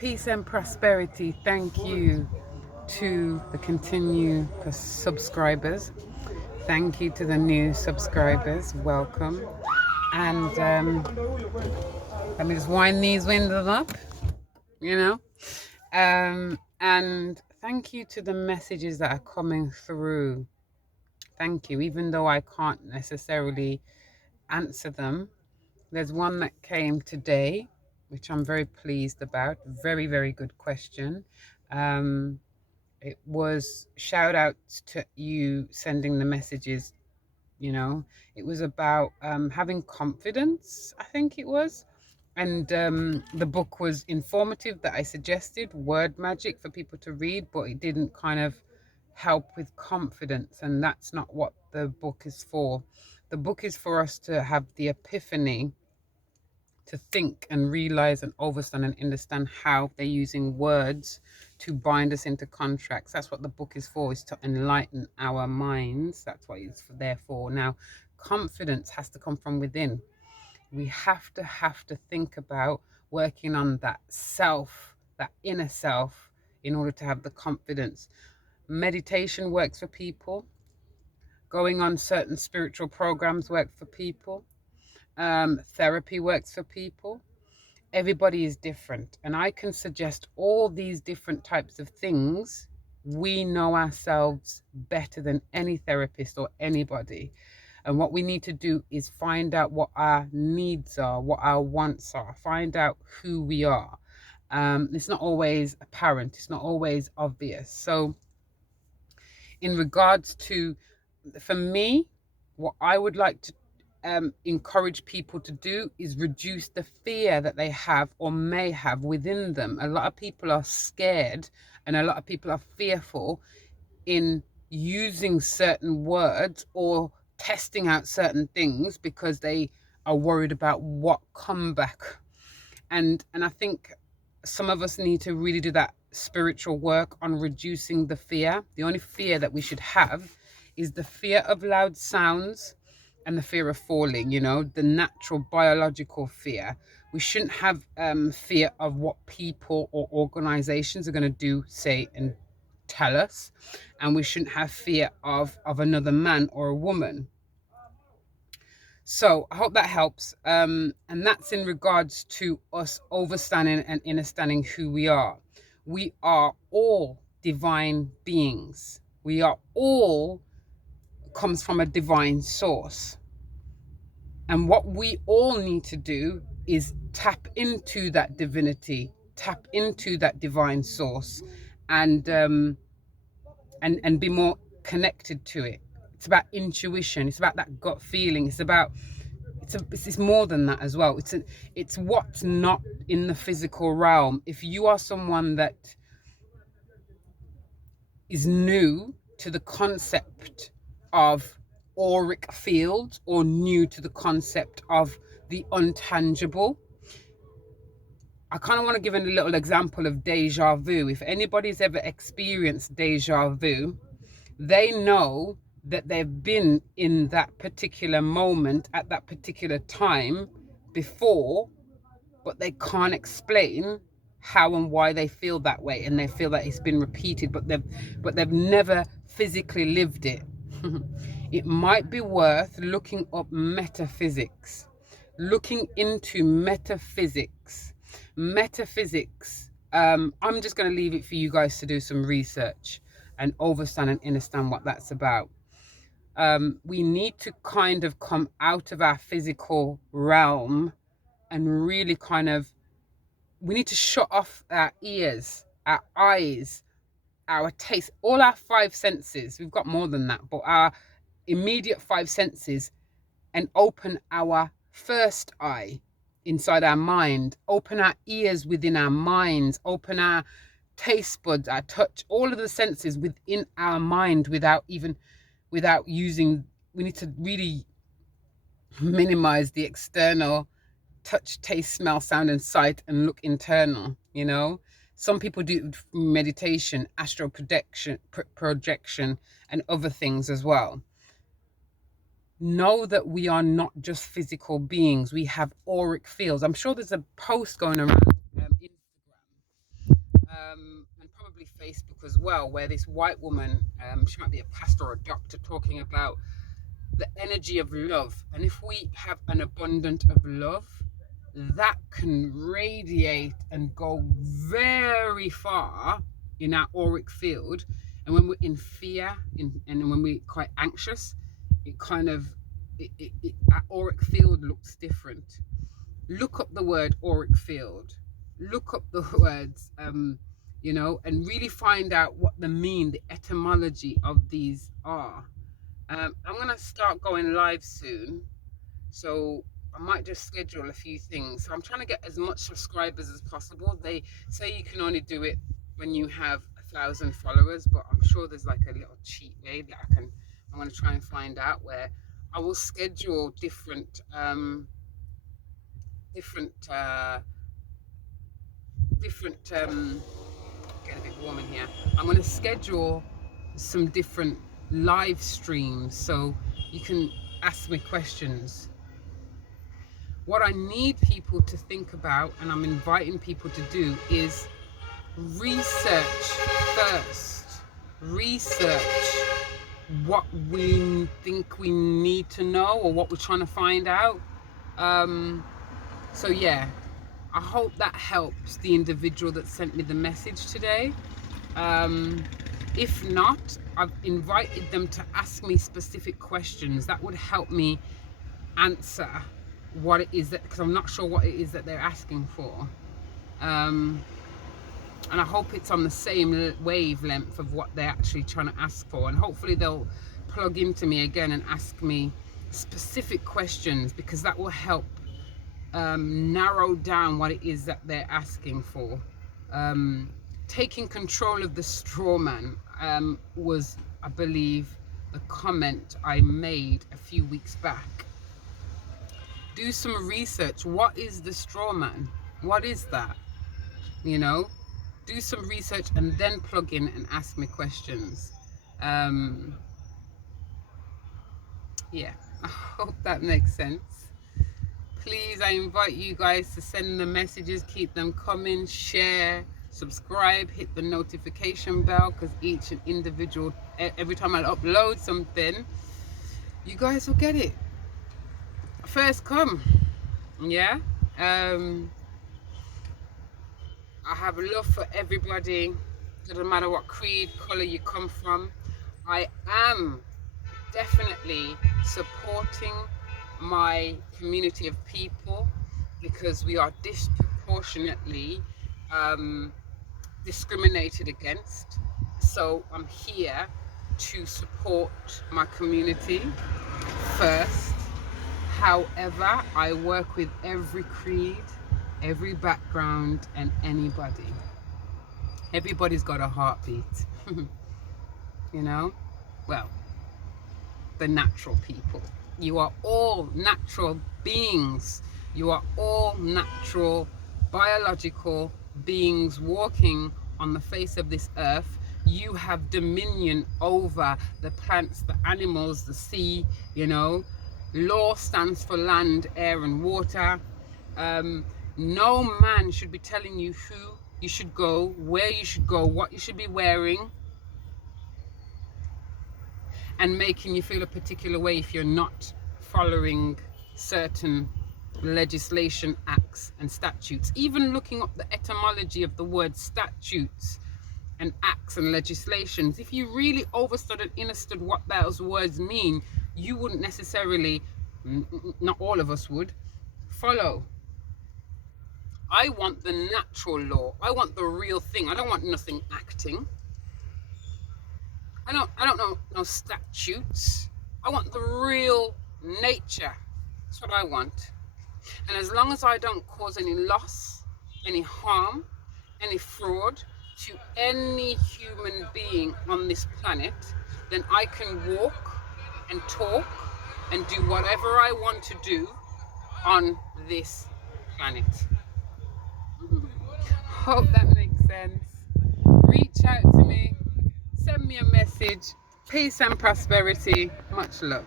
Peace and prosperity. Thank you to the continued subscribers. Thank you to the new subscribers. Welcome. And let me just wind these windows up, you know. And thank you to the messages that are coming through. Thank you. Even though I can't necessarily answer them, there's one that came today, which I'm very pleased about. Very, very good question. It was shout out to you sending the messages. It was about having confidence, I think it was. And the book was informative that I suggested, word magic for people to read, but it didn't kind of help with confidence. And that's not what the book is for. The book is for us to have the epiphany to think and realize and understand and understand how they're using words to bind us into contracts. That's what the book is for, is to enlighten our minds. That's what it's there for. Now, confidence has to come from within. We have to think about working on that self, that inner self, in order to have the confidence. Meditation works for people. Going on certain spiritual programs work for people. Therapy works for people. Everybody is different, and I can suggest all these different types of things. We know ourselves better than any therapist or anybody, and what we need to do is find out what our needs are, what our wants are, find out who we are. It's not always apparent, it's not always obvious. So in regards to, for me, what I would like to encourage people to do is reduce the fear that they have or may have within them. A lot of people are scared and a lot of people are fearful in using certain words or testing out certain things because they are worried about what comeback. And I think some of us need to really do that spiritual work on reducing the fear. The only fear that we should have is the fear of loud sounds and the fear of falling, the natural biological fear. We shouldn't have fear of what people or organizations are going to do, say, and tell us. And we shouldn't have fear of another man or a woman. So I hope that helps. And that's in regards to us understanding and understanding who we are. We are all divine beings. We are all comes from a divine source. And what we all need to do is tap into that divinity, tap into that divine source, and be more connected to it. It's about intuition. It's about that gut feeling. It's more than that as well. It's what's not in the physical realm. If you are someone that is new to the concept of auric fields or new to the concept of the untangible, I kind of want to give a little example of deja vu. If anybody's ever experienced deja vu, they know that they've been in that particular moment at that particular time before, but they can't explain how and why they feel that way, and they feel that it's been repeated, but they've never physically lived it. It might be worth looking up metaphysics, looking into metaphysics. I'm just going to leave it for you guys to do some research and understand and understand what that's about. We need to kind of come out of our physical realm and really we need to shut off our ears, our eyes, our taste, all our five senses. We've got more than that, but our immediate five senses, and open our first eye inside our mind, open our ears within our minds, open our taste buds, our touch, all of the senses within our mind without using. We need to really minimize the external touch, taste, smell, sound, and sight, and look internal. Some people do meditation, astral projection, and other things as well. Know that we are not just physical beings. We have auric fields. I'm sure there's a post going around Instagram probably Facebook as well, where this white woman, she might be a pastor or a doctor, talking about the energy of love. And if we have an abundance of love, that can radiate and go very far in our auric field. And when we're in fear, and when we're quite anxious, it kind of, our auric field looks different. Look up the word auric field, look up the words, and really find out what the etymology of these are. I'm gonna start going live soon, so I might just schedule a few things. So I'm trying to get as much subscribers as possible. They say you can only do it when you have 1,000 followers, but I'm sure there's like a little cheat way that I'm gonna try and find out, where I will schedule different different get a bit warm in here. I'm going to schedule some different live streams so you can ask me questions. What I need people to think about, and I'm inviting people to do, is research first. Research what we think we need to know, or what we're trying to find out. So yeah, I hope that helps the individual that sent me the message today. If not, I've invited them to ask me specific questions that would help me answer what it is that, because I'm not sure what it is that they're asking for. And I hope it's on the same wavelength of what they're actually trying to ask for. And hopefully they'll plug into me again and ask me specific questions, because that will help narrow down what it is that they're asking for. Taking control of the straw man was, I believe, the comment I made a few weeks back. Do some research. What is the straw man? What is that? Do some research and then plug in and ask me questions. Yeah, I hope that makes sense. Please, I invite you guys to send the messages, keep them coming, share, subscribe, hit the notification bell, because each and individual, every time I upload something, you guys will get it. First come, yeah? I have love for everybody, doesn't matter what creed, color you come from. I am definitely supporting my community of people, because we are disproportionately discriminated against. So I'm here to support my community first. However, I work with every creed, every background, and anybody. Everybody's got a heartbeat. Well, the natural people. You are all natural beings. You are all natural, biological beings walking on the face of this earth. You have dominion over the plants, the animals, the sea. Law stands for land, air, and water. No man should be telling you who you should go, where you should go, what you should be wearing, and making you feel a particular way if you're not following certain legislation, acts, and statutes. Even looking up the etymology of the word statutes and acts and legislations, if you really overstood and understood what those words mean, you wouldn't necessarily, not all of us would, follow. I want the natural law. I want the real thing. I don't want nothing acting. I don't know no statutes. I want the real nature. That's what I want. And as long as I don't cause any loss, any harm, any fraud to any human being on this planet, then I can walk and talk and do whatever I want to do on this planet. Hope that makes sense. Reach out to me, send me a message. Peace and prosperity. Much love.